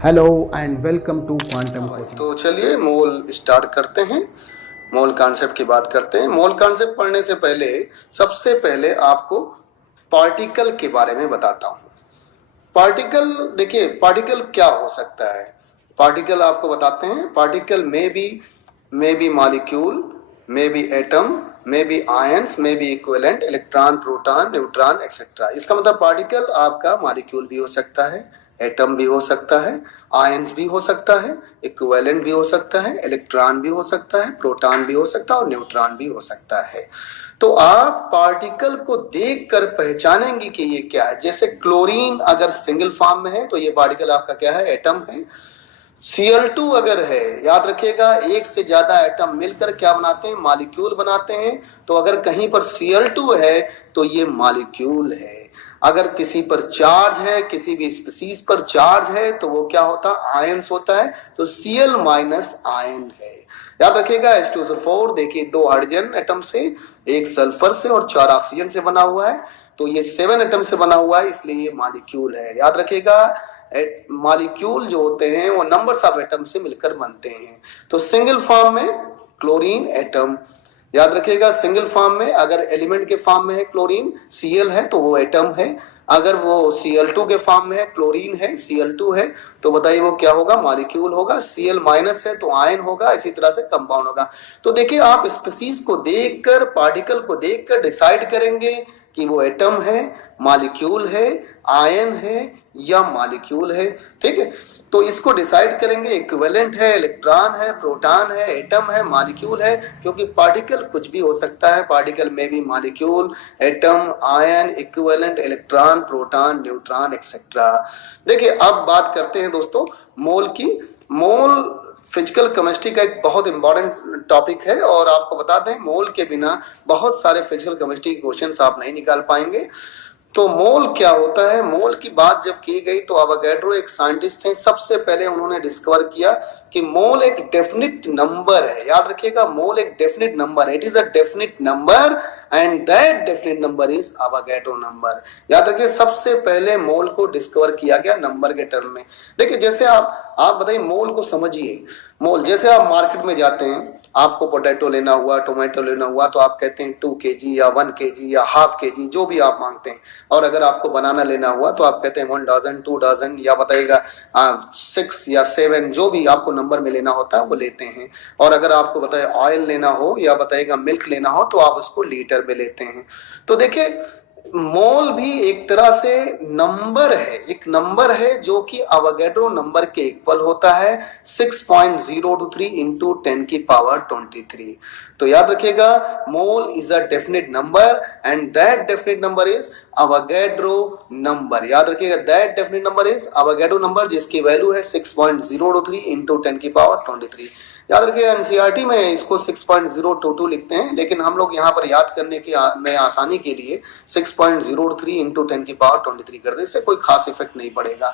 Hello and welcome to Quantum Coaching. तो चलिए मोल start करते हैं। मोल कॉन्सेप्ट की बात करते हैं। मोल कॉन्सेप्ट पढ़ने से पहले सबसे पहले आपको पार्टिकल के बारे में बताता हूँ। पार्टिकल, देखिए पार्टिकल क्या हो सकता है। पार्टिकल आपको बताते हैं। Particle may be molecule, may be atom, may be ions, may be equivalent, electron, proton, neutron etcetera. इसका मतलब पार्टिकल आपका मॉलिक्यूल भी हो सकता है, एटम भी हो सकता है, आयंस भी हो सकता है, इक्विवेलेंट भी हो सकता है, इलेक्ट्रॉन भी हो सकता है, प्रोटॉन भी हो सकता है और न्यूट्रॉन भी हो सकता है। तो आप पार्टिकल को देखकर पहचानेंगे कि ये क्या है। जैसे क्लोरीन अगर सिंगल फॉर्म में है तो ये पार्टिकल आपका क्या है, एटम है। Cl2 अगर है, याद रखिएगा एक से ज्यादा एटम मिलकर क्या बनाते हैं, मॉलिक्यूल बनाते हैं। तो अगर कहीं पर Cl2 है तो ये मॉलिक्यूल है। अगर किसी पर चार्ज है, किसी भी स्पीसीज पर चार्ज है तो वो क्या होता है, आयंस होता है। तो Cl माइनस आयन है। याद रखिएगा H2SO4 देखिए 2 हाइड्रोजन एटम से, 1 सल्फर से और 4 ऑक्सीजन से बना हुआ है। तो ये 7 एटम से बना हुआ है, इसलिए ये मॉलिक्यूल है। याद रखिएगा मॉलिक्यूल जो होते हैं वो नंबर्स ऑफ एटम से मिलकर बनते हैं। तो सिंगल फॉर्म में क्लोरीन एटम, याद रखिएगा सिंगल फॉर्म में अगर एलिमेंट के फॉर्म में है क्लोरीन Cl है तो वो एटम है। अगर वो Cl2 के फॉर्म में है, क्लोरीन है, Cl2 है, तो बताइए वो क्या होगा, मॉलिक्यूल होगा। Cl माइनस है तो आयन होगा, इसी तरह से कंपाउंड होगा। तो देखिए आप स्पीसीज को देखकर, पार्टिकल को देखकर डिसाइड करेंगे कि वो एटम है, मॉलिक्यूल है, आयन है या मॉलिक्यूल है। ठीक है, तो इसको डिसाइड करेंगे इक्विवेलेंट है, इलेक्ट्रॉन है, प्रोटॉन है, एटम है, मॉलिक्यूल है। क्योंकि पार्टिकल कुछ भी हो सकता है। पार्टिकल में भी molecule, atom, ion, equivalent, electron, proton, neutron etcetera. देखिए अब बात करते हैं दोस्तों मोल की। मोल फिजिकल केमिस्ट्री का एक बहुत इंपॉर्टेंट टॉपिक है और आपको बता दें मोल के बिना बहुत सारे फिजिकल केमिस्ट्री के क्वेश्चंस आप नहीं निकाल पाएंगे। तो मोल क्या होता है, मोल की बात जब की गई तो अवोगाड्रो एक साइंटिस्ट थे, सबसे पहले उन्होंने डिस्कवर किया कि मोल एक डेफिनिट नंबर है। याद रखिएगा मोल एक डेफिनिट नंबर है, it is a definite number and that definite number is Avogadro number. याद रखिए सबसे पहले मोल को डिस्कवर किया गया नंबर के टर्म में। देखिए जैसे आप बताइए मोल को समझिए। मोल जैसे आप मार्केट में जाते हैं, आपको पोटैटो लेना हुआ, टोमेटो लेना हुआ, तो आप कहते हैं 2 kg या 1 kg या हाफ kg जो भी आप मांगते हैं। और अगर आपको बनाना लेना हुआ तो आप कहते हैं 1 डजन, 2 डजन या बताइएगा 6 या 7 जो भी आपको नंबर में लेना होता है वो लेते हैं। और अगर आपको बताए ऑयल लेना हो या बताइएगा मिल्क लेना हो तो आप उसको लीटर में लेते हैं। तो देखिए मोल भी एक तरह से नंबर है, एक नंबर है जो कि अवोगाड्रो नंबर के इक्वल होता है 6.023 इंटू 10 की पावर 23। तो याद रखिएगा mole is a definite number and that definite number is Avogadro number. याद रखिएगा that definite number is Avogadro number जिसकी वैल्यू है 6.023 इंटू 10 की पावर 23। याद रखिए एनसीईआरटी में इसको 6.022 लिखते हैं, लेकिन हम लोग यहाँ पर याद करने की में आसानी के लिए 6.03 इंटू 10 की पावर 23 कर दे, इससे कोई खास इफेक्ट नहीं पड़ेगा।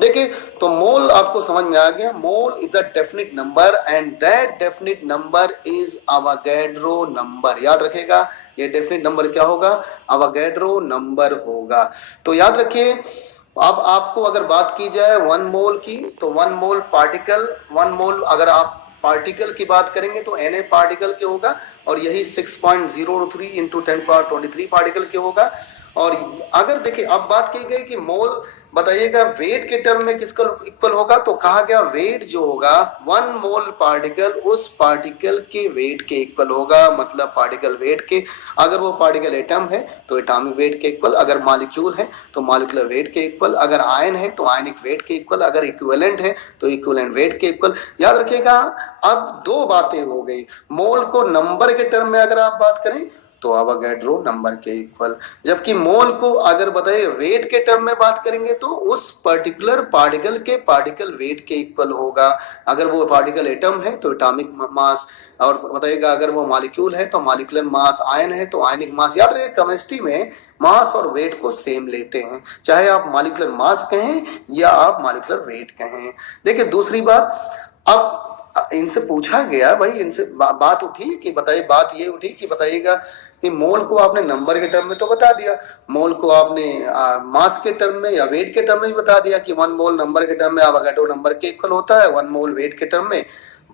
देखिए तो मोल आपको समझ में आ गया। Mole is a definite number and that definite number is Avogadro number. याद रखेगा ये डेफिनिट नंबर क्या होगा, अवोगाड्रो नंबर होगा। तो याद रखिए अब आपको अगर बात की जाए 1 मोल की तो 1 मोल पार्टिकल, 1 मोल अगर आप पार्टिकल की बात करेंगे तो Na पार्टिकल के होगा और यही 6.03 इंटू 10 पावर 23 पार्टिकल के होगा। और अगर देखिए अब बात की गई कि मोल बताइएगा वेट के टर्म में किसका इक्वल होगा, तो कहा गया वेट जो होगा 1 मोल पार्टिकल उस पार्टिकल के वेट के इक्वल होगा। मतलब पार्टिकल वेट के, अगर वो पार्टिकल एटम है तो एटॉमिक वेट के इक्वल, अगर मॉलिक्यूल है तो मॉलिक्यूलर वेट के इक्वल, अगर आयन है तो आयनिक वेट के इक्वल, अगर इक्विवेलेंट है तो इक्विवेलेंट वेट के इक्वल। याद रखिएगा अब 2 बातें हो गई। मोल को नंबर के टर्म में अगर आप बात करें तो अवोगाड्रो नंबर के इक्वल, जबकि मोल को अगर बताइए वेट के टर्म में बात करेंगे तो उस पर्टिकुलर पार्टिकल के पार्टिकल वेट के इक्वल होगा। अगर वो पार्टिकल एटम है तो एटॉमिक मास, और बताइएगा अगर वो मॉलिक्यूल है तो मॉलिक्यूलर मास, आयन है तो आयनिक मास। याद रखिए केमिस्ट्री में मास और वेट को सेम लेते हैं, चाहे आप मॉलिक्यूलर मास कहें या आप मॉलिक्यूलर वेट कहें। देखिए दूसरी बात, अब इनसे पूछा गया भाई, इनसे बात उठी कि बताइए, बात ये उठी कि बताइएगा कि मोल को आपने नंबर के टर्म में तो बता दिया, मोल को आपने मास के टर्म में या वेट के टर्म में भी बता दिया कि 1 मोल नंबर के टर्म में एवोगाड्रो नंबर के इक्वल होता है, 1 मोल वेट के टर्म में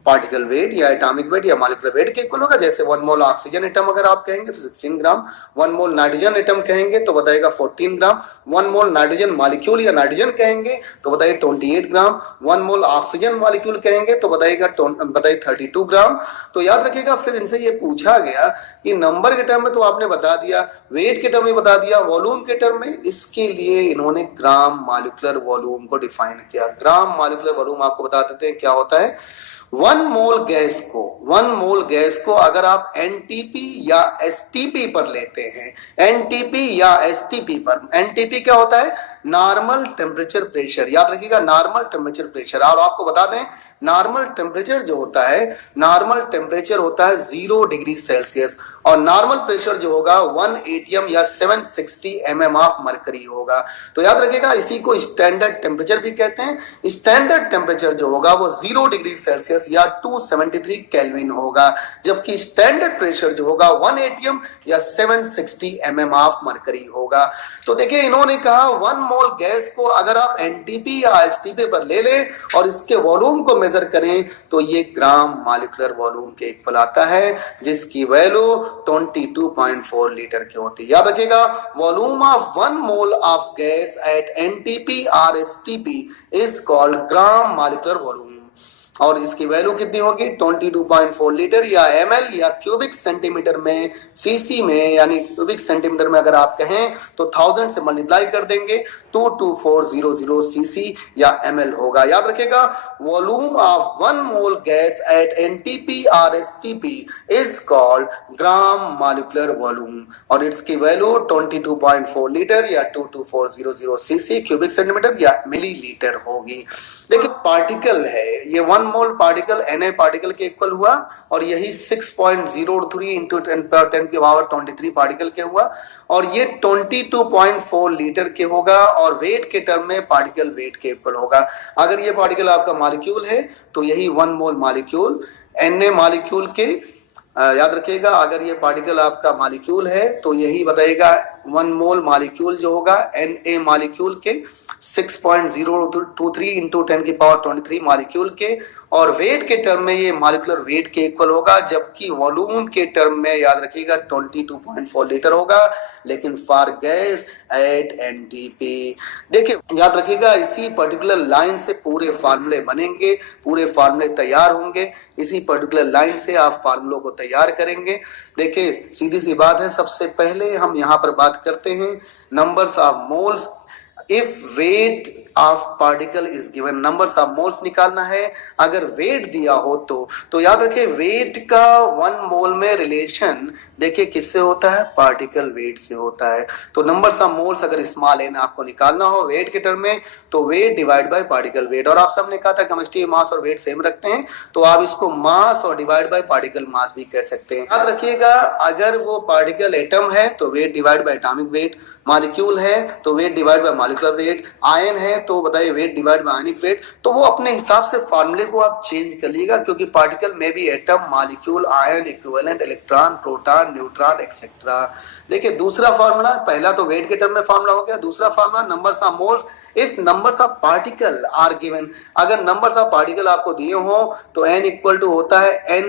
पार्टिकल वेट या एटॉमिक वेट या मॉलिक्यूलर वेट के इक्वल होगा। जैसे 1 मोल ऑक्सीजन एटम अगर आप कहेंगे तो 16 ग्राम, 1 मोल नाइट्रोजन एटम कहेंगे तो बताएगा 14 ग्राम, 1 मोल नाइट्रोजन मॉलिक्यूल या नाइट्रोजन कहेंगे तो बताइए 28 ग्राम, 1 मोल ऑक्सीजन मॉलिक्यूल कहेंगे तो बताइए 32 ग्राम। तो याद रखिएगा, फिर इनसे ये पूछा गया कि नंबर के टर्म में तो आपने बता दिया, वेट के टर्म में बता दिया, वॉल्यूम के टर्म में, इसके लिए इन्होंने ग्राम मॉलिक्यूलर वॉल्यूम को डिफाइन किया। ग्राम मॉलिक्यूलर वॉल्यूम आपको बता देते हैं क्या होता है। 1 मोल गैस को अगर आप एनटीपी या एसटीपी पर लेते हैं, एनटीपी या एसटीपी पर, एनटीपी क्या होता है, नॉर्मल टेम्परेचर प्रेशर, याद रखिएगा नॉर्मल टेम्परेचर प्रेशर। और आपको बता दें नॉर्मल टेम्परेचर जो होता है, नॉर्मल टेम्परेचर होता है 0 डिग्री सेल्सियस, और नॉर्मल प्रेशर जो होगा 1 atm या 760 mm ऑफ मरकरी होगा। तो याद रखिएगा इसी को स्टैंडर्ड टेम्परेचर भी कहते हैं। स्टैंडर्ड टेम्परेचर जो होगा वो 0 डिग्री सेल्सियस या 273 केल्विन होगा, जबकि स्टैंडर्ड प्रेशर जो होगा 1 atm या 760 mm ऑफ मरकरी होगा। तो देखिए इन्होंने कहा 1 मोल गैस को अगर आप एनटीपी या एसटीपी पर ले लें और इसके वॉल्यूम को मेजर करें तो ये ग्राम मॉलिक्यूलर वॉल्यूम के इक्वल आता है, जिसकी वैल्यू 22.4 लीटर की होती है। याद रखिएगा volume of 1 mole of gas at NTP और STP is called gram molecular volume, और इसकी वैल्यू कितनी होगी 22.4 लीटर या ml या क्यूबिक सेंटीमीटर में, सीसी में, यानी क्यूबिक सेंटीमीटर में अगर आप कहें तो 1000 से मल्टीप्लाई कर देंगे 22400 सीसी या ml होगा। याद रखिएगा volume of 1 mole gas at NTP और STP is called gram molecular volume, और इसकी वैल्यू 22.4 लीटर या 22400 सीसी क्यूबिक सेंटीमीटर या मिलीलीटर होगी। देखिए पार्टिकल है ये 1 मोल पार्टिकल Na पार्टिकल के इक्वल हुआ, और यही 6.03 इंटू 10 की पावर 23 पार्टिकल के हुआ, और ये 22.4 लीटर के होगा, और वेट के टर्म में पार्टिकल वेट के इक्वल होगा। अगर ये पार्टिकल आपका मॉलिक्यूल है तो यही 1 मोल मॉलिक्यूल Na मॉलिक्यूल के, याद रखिएगा अगर ये पार्टिकल आपका मॉलिक्यूल है तो यही बताएगा 1 मोल मॉलिक्यूल जो होगा Na मॉलिक्यूल के 6.023 इंटू 10 की पावर 23 मॉलिक्यूल के, और वेट के टर्म में ये मॉलिक्यूलर वेट के इक्वल होगा, जबकि वॉल्यूम के टर्म में याद रखिएगा 22.4 लीटर होगा, लेकिन फॉर गैस एट एनटीपी। देखिए याद रखिएगा इसी पर्टिकुलर लाइन से पूरे फार्मूले बनेंगे, पूरे फार्मूले तैयार होंगे, इसी पर्टिकुलर लाइन से आप फार्मूलों को तैयार करेंगे। देखिए सीधी सी बात है, सबसे पहले हम यहाँ पर बात करते हैं numbers of moles. If weight of particle is given, numbers of moles निकालना है, अगर वेट दिया हो तो याद रखिए वेट का 1 मोल में रिलेशन देखिए किससे होता है, पार्टिकल वेट से होता है। तो नंबर्स ऑफ मोल्स अगर स्मॉल एन आपको निकालना हो वेट के टर्म में तो weight divide by particle weight, और आप सबने कहा था केमिस्ट्री मास और वेट सेम रखते हैं तो आप इसको मास और डिवाइड बाय पार्टिकल मास भी कह सकते हैं। याद रखिएगा अगर वो पार्टिकल एटम है तो weight divide by atomic weight, molecule है तो weight divide by molecular weight, ion है तो बताइए weight divide by ionic weight. तो वो अपने हिसाब से फार्मूले को आप चेंज कर लीजिएगा, क्योंकि पार्टिकल में भी atom, molecule, ion, equivalent, electron, proton, neutron etcetera. देखिए दूसरा फार्मूला, पहला तो वेट के टर्म में फार्मूला हो गया, दूसरा formula numbers of moles if numbers of particle are given. अगर नंबर्स ऑफ पार्टिकल आपको दिए हो तो n इक्वल टू होता है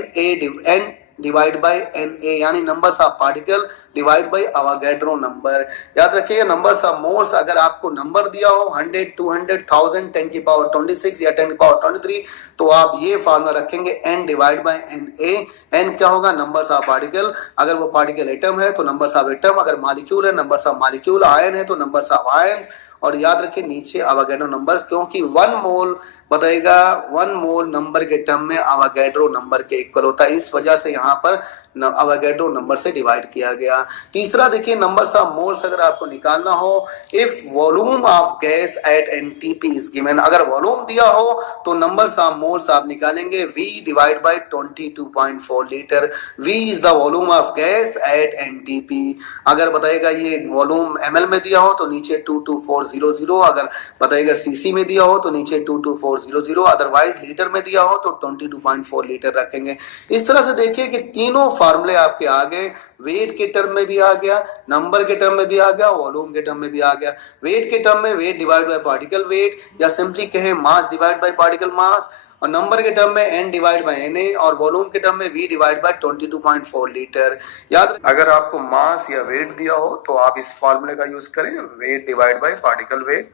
n डिवाइड बाय Na, यानी numbers of particle divide by Avogadro number. याद रखिए नंबर्स ऑफ मोल्स अगर आपको नंबर दिया हो 100, 200, 1000, 10 की पावर 26 या 10 की पावर 23 तो आप ये फार्मूला रखेंगे n divide by Na। n क्या होगा, नंबर्स ऑफ पार्टिकल, अगर वो पार्टिकल एटम है तो नंबर्स ऑफ एटम, अगर मॉलिक्यूल है नंबर्स ऑफ मॉलिक्यूल, आयन है तो नंबर्स ऑफ आयन, और याद रखिए नीचे अवोगाड्रो नंबर्स, क्योंकि 1 मोल बताएगा 1 मोल नंबर के टर्म में अवोगाड्रो नंबर के इक्वल होता है, इस वजह से यहाँ पर अवोगाड्रो नंबर से डिवाइड किया गया। तीसरा देखिए नंबर्स ऑफ मोल्स अगर आपको निकालना हो if volume of gas at NTP is given, अगर वॉल्यूम दिया हो तो नंबर्स ऑफ मोल्स आप निकालेंगे V divide by 22.4 litre. V is the volume of gas at NTP. अगर बताएगा ये वॉल्यूम ml में दिया हो तो नीचे 22400, अगर बताएगा cc में दिया हो तो नीचे 22400, अदरवाइज लीटर में दिया हो तो 22.4 लीटर रखेंगे। इस तरह से देखिए कि तीनों फार्मूले आपके आ गए, वेट के टर्म में भी आ गया, नंबर के टर्म में भी आ गया, वॉल्यूम के टर्म में भी आ गया। वेट के टर्म में weight divide by particle weight, या सिंपली कहें mass divide by particle mass, और नंबर के टर्म में n डिवाइड बाय na, और वॉल्यूम के टर्म में v डिवाइड बाय 22.4 लीटर। याद, अगर आपको मास या वेट दिया हो तो आप इस फॉर्मूले का यूज करें, weight divide by particle weight.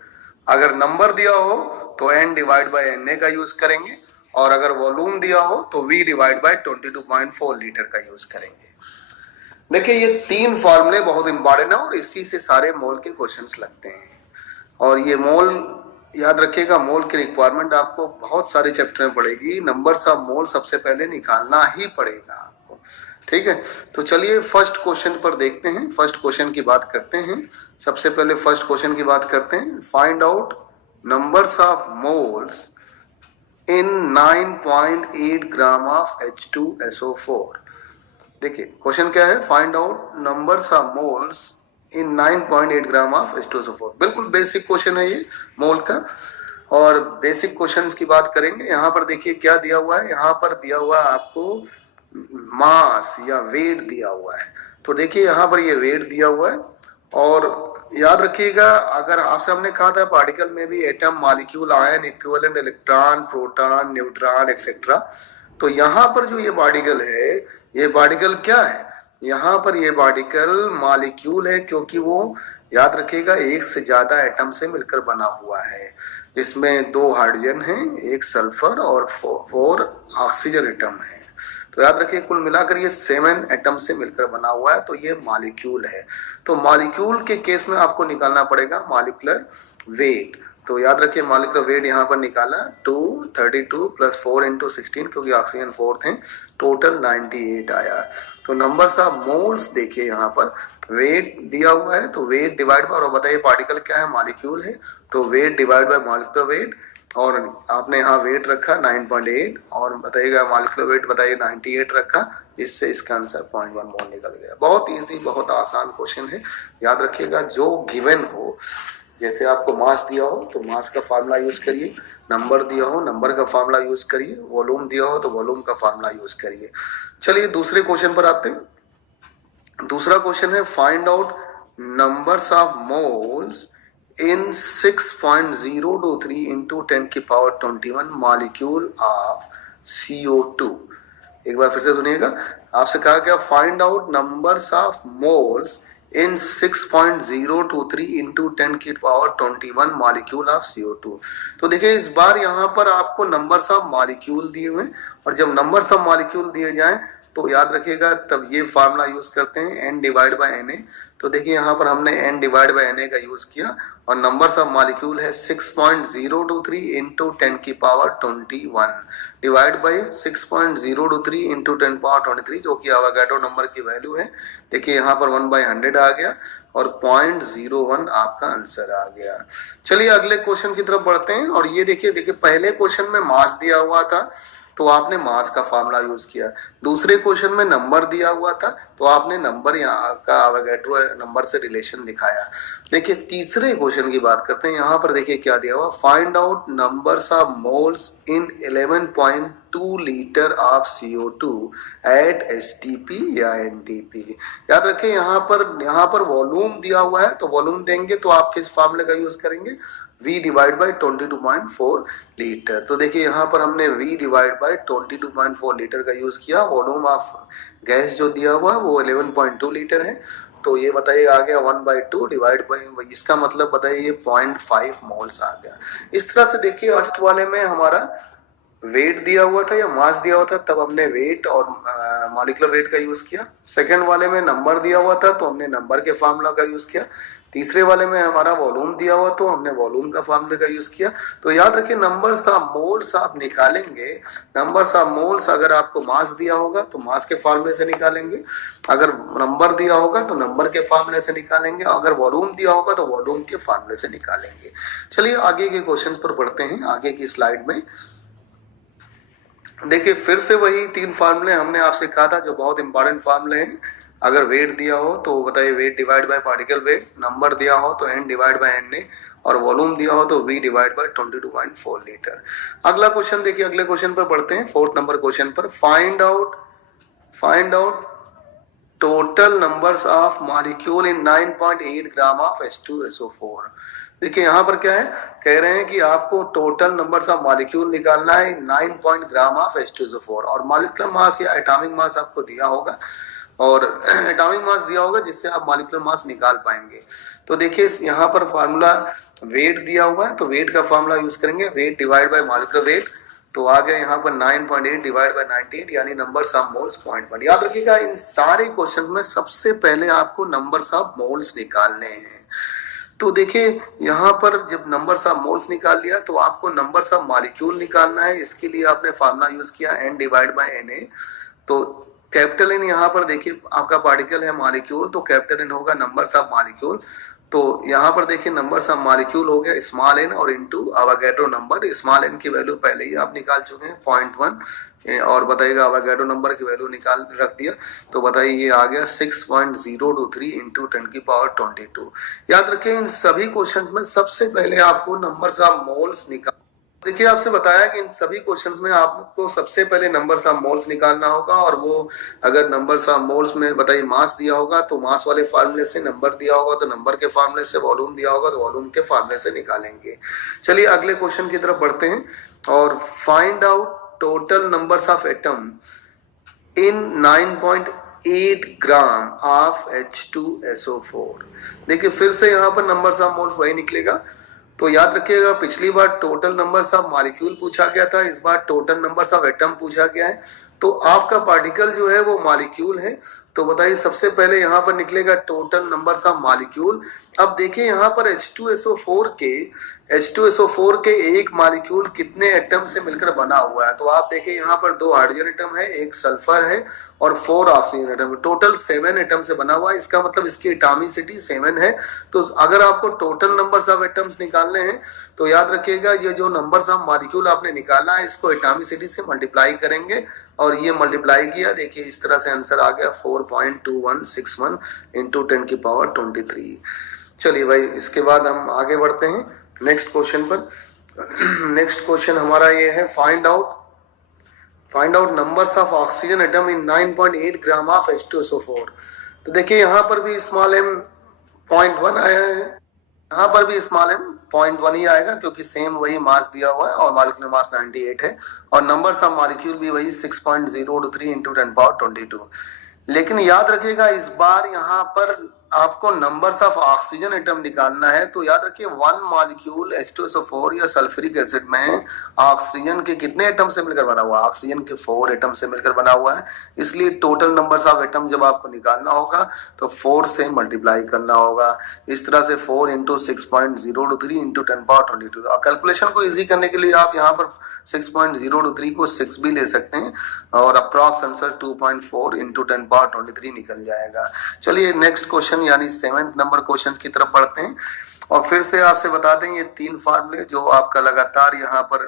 अगर नंबर दिया हो तो n डिवाइड बाय na का यूज करेंगे, और अगर वॉल्यूम दिया हो तो v डिवाइड बाय 22.4 लीटर का यूज करेंगे। देखिए ये तीन फॉर्मूले बहुत इंपॉर्टेंट है और इसी से सारे मोल के क्वेश्चंस लगते हैं। और ये मोल याद रखिएगा, मोल की रिक्वायरमेंट आपको बहुत सारे चैप्टर में पड़ेगी। नंबर्स ऑफ मोल सबसे पहले निकालना ही पड़ेगा आपको, ठीक है। तो चलिए फर्स्ट क्वेश्चन पर देखते हैं, फर्स्ट क्वेश्चन की बात करते हैं। सबसे पहले फर्स्ट क्वेश्चन की बात करते हैं। Find out numbers of moles in 9.8 gram of H2SO4। देखिए क्वेश्चन क्या है, find out numbers of moles in 9.8 gram of H2SO4। बिल्कुल बेसिक क्वेश्चन है ये मोल का, और बेसिक क्वेश्चंस की बात करेंगे। यहाँ पर देखिए क्या दिया हुआ है, यहाँ पर दिया हुआ है आपको मास या वेट दिया हुआ है। तो देखिए यहाँ पर ये वेट दिया हुआ है, और याद रखिएगा अगर आपसे हमने कहा था पार्टिकल में भी atom, molecule, ion, equivalent electron, proton, neutron etcetera. तो यहाँ पर जो ये पार्टिकल है, ये पार्टिकल क्या है, यहाँ पर ये पार्टिकल मॉलिक्यूल है, क्योंकि वो याद रखिएगा एक से ज्यादा एटम से मिलकर बना हुआ है, जिसमें 2 हाइड्रोजन हैं, 1 सल्फर और 4 ऑक्सीजन एटम है। तो याद रखिए कुल मिलाकर ये 7 एटम से मिलकर बना हुआ है, तो ये मॉलिक्यूल है। तो मॉलिक्यूल के केस में आपको निकालना पड़ेगा मॉलिक्यूलर वेट। तो याद रखिए मॉलिक्यूलर वेट यहाँ पर निकाला 232 + 4 × 16, क्योंकि ऑक्सीजन 4 थे, टोटल 98 आया। तो नंबर्स ऑफ मोल्स देखिए यहाँ पर वेट दिया हुआ है, तो वेट डिवाइड बाय, और बताइए पार्टिकल क्या है, मॉलिक्यूल है, तो weight divide by molecular wait, और आपने यहाँ वेट रखा 9.8 और बताइएगा मॉलिक्यूलर वेट बताइए 98 रखा, इससे इसका आंसर 0.1 मोल निकल गया। बहुत इजी, बहुत आसान क्वेश्चन है। याद रखिएगा जो गिवन हो, जैसे आपको मास दिया हो तो मास का फार्मूला यूज करिए, नंबर दिया हो नंबर का फार्मूला यूज करिए, वॉल्यूम दिया हो तो वॉल्यूम का फार्मूला यूज करिए। चलिए दूसरे क्वेश्चन पर आते हैं। दूसरा क्वेश्चन है find out numbers of moles in 6.023 into 10⁻21 molecule of CO2। एक बार फिर से सुनिएगा, आपसे कहा गया find out numbers of moles in 6.023 into 10⁻21 molecule of CO2। तो देखिए इस बार यहाँ पर आपको नंबर्स ऑफ मॉलिक्यूल दिए हुए, और जब नंबर्स ऑफ मॉलिक्यूल दिए जाएं तो याद रखिएगा तब ये फार्मूला यूज करते हैं n डिवाइड बाय Na। तो देखिए यहाँ पर हमने n डिवाइड बाय Na का यूज किया, और नंबर्स ऑफ मॉलिक्यूल है 6.023 into 10⁻21 डिवाइड बाय 6.023 into 10⁻23, जो कि एवोगाड्रो नंबर की वैल्यू है। देखिए यहाँ पर 1/100 आ गया, और 0.01 आपका आंसर आ गया। चलिए अगले क्वेश्चन की तरफ बढ़ते हैं, और ये देखिए पहले क्वेश्चन में मास दिया हुआ था तो आपने मास का फार्मूला यूज किया, दूसरे क्वेश्चन में नंबर दिया हुआ था तो आपने नंबर यहाँ का एवोगाड्रो नंबर से रिलेशन दिखाया। देखिए तीसरे क्वेश्चन की बात करते हैं। यहाँ पर देखिए क्या दिया हुआ, find out numbers of moles in 11.2 litre of CO2 at STP या NTP। याद रखिए यहाँ पर वॉल्यूम दिया हुआ है, तो वॉल्यूम देंगे तो आप किस फार्मूले का यूज करेंगे, V डिवाइड बाई 22.4 लीटर। तो देखिए यहाँ पर हमने V डिवाइड बाई 22.4 लीटर का यूज किया। वॉल्यूम ऑफ गैस जो दिया हुआ है वो 11.2 लीटर है, तो ये बताइए आ गया 1/2 डिवाइड बाई, इसका मतलब बताइए ये 0.5 मोल्स आ गया। इस तरह से देखिए फर्स्ट वाले में हमारा वेट दिया हुआ था या मास दिया हुआ था, तब हमने वेट और मॉलिक्यूलर वेट का यूज किया। सेकंड वाले में नंबर दिया हुआ था तो हमने नंबर के फार्मूला का यूज किया। तीसरे वाले में हमारा वॉल्यूम दिया हुआ तो हमने वॉल्यूम का फार्मूले का यूज किया। तो याद रखिए नंबर्स ऑफ मोल्स आप निकालेंगे, नंबर्स ऑफ मोल्स अगर आपको मास दिया होगा तो मास के फार्मूले से निकालेंगे, अगर नंबर दिया होगा तो नंबर के फार्मूले से निकालेंगे, अगर वॉल्यूम दिया होगा तो वॉल्यूम के फार्मूले से निकालेंगे। चलिए आगे के क्वेश्चन पर बढ़ते हैं। आगे की स्लाइड में देखिए फिर से वही 3 फार्मूले हमने आपसे कहा था जो बहुत इंपॉर्टेंट फार्मूले हैं। अगर वेट दिया हो तो बताइए weight divide by particle weight, number दिया हो तो n डिवाइड बाय Na, और वॉल्यूम दिया हो तो V डिवाइड बाय 22.4 लीटर। अगला क्वेश्चन देखिए, अगले क्वेश्चन पर बढ़ते हैं, 4th नंबर क्वेश्चन पर। Find out total numbers of molecule in 9.8 gram of H2SO4। देखिए यहाँ पर क्या है, कह रहे हैं कि आपको टोटल नंबर्स ऑफ मॉलिक्यूल निकालना है 9 ग्राम ऑफ H2SO4 और मॉलिक्यूलर मास या एटॉमिक मास आपको दिया होगा और एटॉमिक मास दिया होगा जिससे आप मॉलिक्यूलर मास निकाल पाएंगे। तो देखिए यहाँ पर फार्मूला वेट दिया हुआ है, तो वेट का फार्मूला यूज करेंगे, wait divide by molecular wait. तो आ गया यहाँ पर 9.8 डिवाइड बाय 98 यानी नंबर्स ऑफ मोल्स 0.1। याद रखिएगा इन सारे क्वेश्चन में सबसे पहले आपको नंबर्स ऑफ मोल्स निकालने हैं। तो देखिए यहाँ पर जब नंबर्स ऑफ मोल्स निकाल लिया तो आपको नंबर्स ऑफ मॉलिक्यूल निकालना है। इसके लिए आपने फार्मूला यूज किया n डिवाइड बाय Na। तो कैपिटल N यहाँ पर देखिए आपका पार्टिकल है मॉलिक्यूल, तो कैपिटल N होगा नंबर्स ऑफ मॉलिक्यूल। तो यहाँ पर देखिए नंबर्स ऑफ मॉलिक्यूल हो गया स्मॉल n और इनटू अवागैड्रो नंबर। स्मॉल n की वैल्यू पहले ही आप निकाल चुके हैं 0.1 और बताइएगा अवागैड्रो नंबर की वैल्यू निकाल रख दिया, तो बताइए ये आ गया 6.023 इंटू 10⁻²2। याद रखें इन सभी क्वेश्चन में सबसे पहले आपको नंबर्स ऑफ मोल्स निकाल। देखिए आपसे बताया कि इन सभी क्वेश्चंस में आपको सबसे पहले नंबर्स ऑफ मोल्स निकालना होगा और वो अगर नंबर्स ऑफ मोल्स में बताइए मास दिया होगा तो मास वाले फार्मूले से, नंबर दिया होगा तो नंबर के फार्मूले से, वॉल्यूम दिया होगा तो वॉल्यूम के फार्मूले से निकालेंगे। चलिए अगले क्वेश्चन की तरफ बढ़ते हैं और find out total numbers of atom in 9.8 gram of H2SO4। देखिए फिर से यहाँ पर नंबर्स ऑफ मोल्स वही निकलेगा। तो याद रखिएगा पिछली बार टोटल नंबर्स ऑफ मॉलिक्यूल पूछा गया था, इस बार टोटल नंबर्स ऑफ एटम पूछा गया है। तो आपका पार्टिकल जो है वो मॉलिक्यूल है, तो बताइए सबसे पहले यहाँ पर निकलेगा टोटल नंबर्स ऑफ मॉलिक्यूल। अब देखिए यहाँ पर H2SO4 के एक मॉलिक्यूल कितने एटम से मिलकर बना हुआ है। तो आप देखिए यहाँ पर 2 हाइड्रोजन एटम है, 1 सल्फर है और 4 ऑक्सीजन एटम, टोटल 7 एटम से बना हुआ है। इसका मतलब इसकी एटॉमिसिटी 7 है। तो अगर आपको टोटल नंबर्स ऑफ एटम्स निकालने हैं तो याद रखिएगा ये जो नंबर्स ऑफ मॉलिक्यूल आपने निकाला है इसको एटॉमिसिटी से मल्टीप्लाई करेंगे और ये मल्टीप्लाई किया, देखिए इस तरह से आंसर आ गया 4.2161 इंटू 10⁻23। चलिए भाई इसके बाद हम आगे बढ़ते हैं नेक्स्ट क्वेश्चन पर। नेक्स्ट क्वेश्चन हमारा ये है find out numbers of oxygen atom in 9.8 gram of H2SO4। तो देखिए यहाँ पर भी स्मॉल m 0.1 आया है, यहाँ पर भी स्मॉल m 0.1 ही आएगा क्योंकि सेम वही मास दिया हुआ है और मॉलिक्यूलर मास 98 है और नंबर्स ऑफ मॉलिक्यूल भी वही 6.023 इंटू 10⁻22। लेकिन याद रखिएगा इस बार यहाँ पर आपको नंबर्स ऑफ ऑक्सीजन एटम निकालना है। तो याद रखिए 1 मॉलिक्यूल H2SO4 या सल्फ्यूरिक एसिड में ऑक्सीजन के कितने एटम से मिलकर बना हुआ है, ऑक्सीजन के 4 एटम से मिलकर बना हुआ है। इसलिए टोटल नंबर्स ऑफ एटम जब आपको निकालना होगा तो 4 से मल्टीप्लाई करना होगा। इस तरह से 4 इंटू 6.023 इंटू 10⁻22। कैलकुलेशन को इजी करने के लिए आप यहाँ पर 6.023 को 6 भी ले सकते हैं और अप्रॉक्स आंसर 2.4 इंटू 10⁻23 निकल जाएगा। चलिए नेक्स्ट क्वेश्चन यानी 7th नंबर क्वेश्चन की तरफ बढ़ते हैं और फिर से आपसे बता दें ये 3 फार्मूले जो आपका लगातार यहाँ पर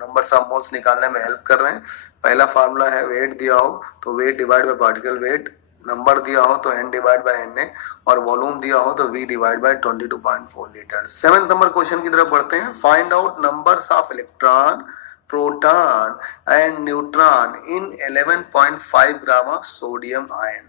नंबर्स ऑफ मोल्स निकालने में हेल्प कर रहे हैं। पहला फार्मूला है वेट दिया हो तो weight divide by particle weight, number दिया हो तो n डिवाइड बाय Na और वॉल्यूम दिया हो तो V divide by 22.4 litre. 7th number question की तरफ बढ़ते हैं। Find out numbers of electron, proton and neutron in 11.5 gram of sodium ion.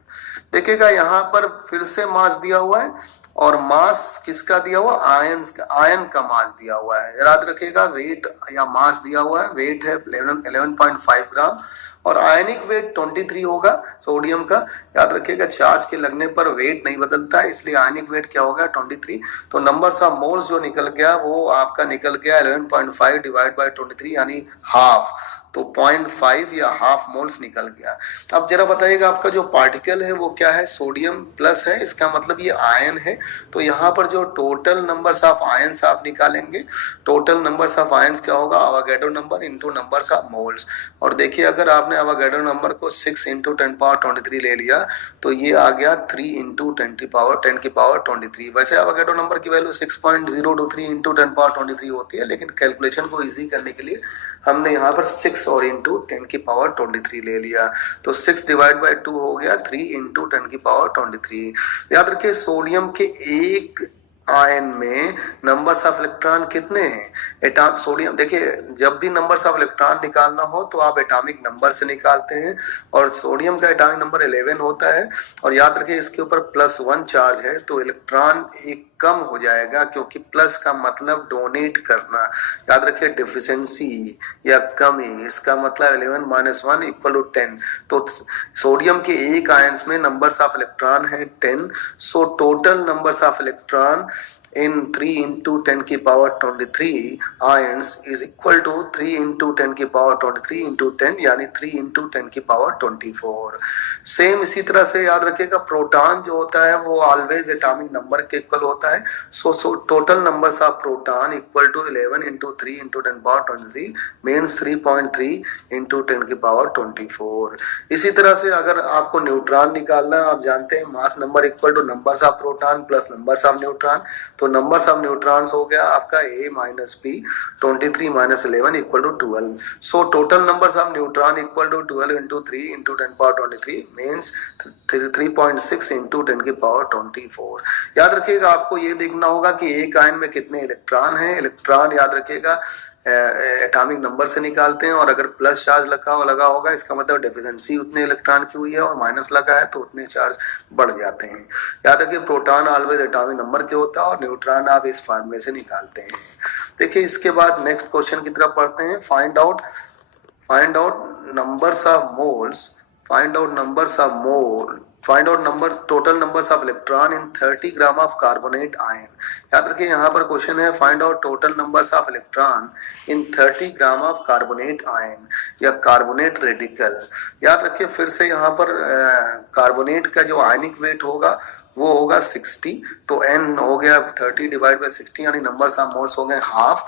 देखिएगा यहाँ पर फिर से मास दिया हुआ है और मास किसका दिया हुआ, आयन का मास दिया हुआ है। याद रखिएगा वेट या मास दिया हुआ है, वेट है 11.5 ग्राम और आयनिक वेट 23 होगा सोडियम का। याद रखिएगा चार्ज के लगने पर वेट नहीं बदलता है इसलिए आयनिक वेट क्या होगा 23। तो नंबर्स ऑफ मोल्स जो निकल गया वो आपका निकल गया 11.5 डिवाइड बाय 23 यानी हाफ, तो 0.5 या हाफ मोल्स निकल गया। अब जरा बताइएगा आपका जो पार्टिकल है वो क्या है, सोडियम प्लस है, इसका मतलब ये आयन है। तो यहाँ पर जो टोटल नंबर्स ऑफ आयंस आप निकालेंगे, टोटल नंबर्स ऑफ आयंस क्या होगा, Avogadro number into numbers of moles. और देखिए अगर आपने अवागैड्रो नंबर को 6 इंटू 10⁻23 ले लिया तो ये आ गया 3 इंटू 10⁻23। वैसे अवागैड्रो नंबर की वैल्यू 6.023 इंटू 10⁻23 होती है, लेकिन कैलकुलेशन को ईजी करने के लिए हमने यहाँ पर 6 और इंटू 10⁻23 ले लिया। तो 6 डिवाइड बाय 2 हो गया 3 इंटू 10⁻23। याद रखिए सोडियम के एक आयन में नंबर्स ऑफ इलेक्ट्रॉन कितने हैं? सोडियम, देखिए जब भी नंबर्स ऑफ इलेक्ट्रॉन निकालना हो तो आप एटॉमिक नंबर से निकालते हैं, और सोडियम का एटॉमिक नंबर 11 होता है। और याद रखिए इसके ऊपर +1 चार्ज है, तो इलेक्ट्रॉन एक कम हो जाएगा, क्योंकि प्लस का मतलब डोनेट करना। याद रखिए डिफिशिएंसी या कमी, इसका मतलब 11 - 1 = 10। तो सोडियम के एक आयंस में नंबर्स ऑफ इलेक्ट्रॉन है 10। सो total numbers of electron in 3 × 10⁻23 ions is equal to 3 × 10⁻23 × 10, यानी 3 × 10⁻24। सेम इसी तरह से याद रखिएगा प्रोटॉन जो होता है वो ऑलवेज एटॉमिक नंबर के इक्वल होता है। So total numbers of proton equal to 11 × 3 × 10⁻23 means 3.3 × 10⁻24। इसी तरह से अगर आपको न्यूट्रॉन निकालना है, आप जानते हैं mass number equal two numbers of proton plus numbers of neutron. तो नंबर्स ऑफ न्यूट्रॉन्स हो गया आपका A - P, 23 - 11 = 12। So total numbers of neutron equal to 12 × 3 × 10⁻23 means 3.6 × 10⁻24। याद रखिएगा आपको ये देखना होगा कि एक आयन में कितने इलेक्ट्रॉन हैं। इलेक्ट्रॉन याद रखिएगा एटॉमिक नंबर से निकालते हैं, और अगर प्लस चार्ज लगा होगा इसका मतलब डेफिशिएंसी उतने इलेक्ट्रॉन की हुई है, और माइनस लगा है तो उतने चार्ज बढ़ जाते हैं। याद रखिए प्रोटॉन ऑलवेज एटॉमिक नंबर के होता है, और न्यूट्रॉन आप इस फार्मूले से निकालते हैं। देखिए इसके बाद नेक्स्ट क्वेश्चन की तरफ पढ़ते हैं। Find out numbers of moles, total numbers of electron in 30 gram of carbonate ion। याद रखिए यहाँ पर क्वेश्चन है find out total numbers of electron in 30 gram of carbonate ion या कार्बोनेट रेडिकल। याद रखिए फिर से यहाँ पर कार्बोनेट का जो आयनिक वेट होगा वो होगा 60, तो n हो गया 30 / 60, यानी नंबर्स ऑफ मोल्स हो गए हाफ।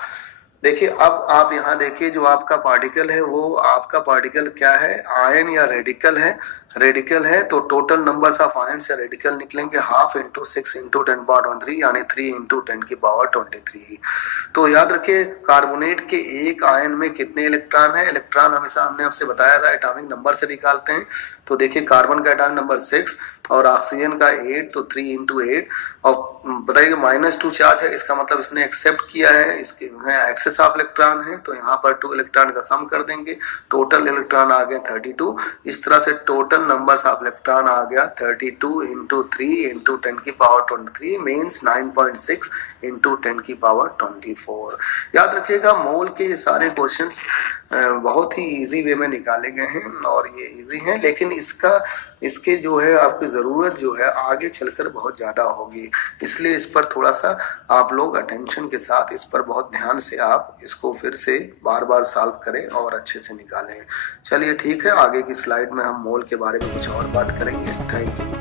देखिए अब आप यहाँ देखिए जो आपका पार्टिकल है वो आपका पार्टिकल क्या है, आयन या रेडिकल है। रेडिकल है तो टोटल नंबर्स ऑफ आयन से रेडिकल निकलेंगे ½ × 6 × 10⁻23 यानी 3 × 10⁻23। तो याद रखिए कार्बोनेट के एक आयन में कितने इलेक्ट्रॉन है। इलेक्ट्रॉन हमेशा हमने आपसे बताया था एटॉमिक नंबर से निकालते हैं। तो देखिए कार्बन का एटॉमिक नंबर 6 और ऑक्सीजन का 8, तो 3 × 8। और बताइए -2 चार्ज है, इसका मतलब इसने एक्सेप्ट किया है, इसके एक्सेस ऑफ इलेक्ट्रॉन है, तो यहाँ पर 2 इलेक्ट्रॉन का सम कर देंगे, टोटल इलेक्ट्रॉन आ गए 32। इस तरह से टोटल नंबर्स ऑफ इलेक्ट्रॉन आ गया 32 × 3 × 10⁻23 मीन्स 9.6 × 10⁻24। याद रखिएगा मोल के ये सारे क्वेश्चंस बहुत ही इजी वे में निकाले गए हैं, और ये इजी हैं, लेकिन इसके जो है आपकी ज़रूरत जो है आगे चलकर बहुत ज़्यादा होगी। इसलिए इस पर थोड़ा सा आप लोग अटेंशन के साथ इस पर बहुत ध्यान से आप इसको फिर से बार सॉल्व करें और अच्छे से निकालें। चलिए ठीक है, आगे की स्लाइड में हम मोल के बारे में कुछ और बात करेंगे। Thank you.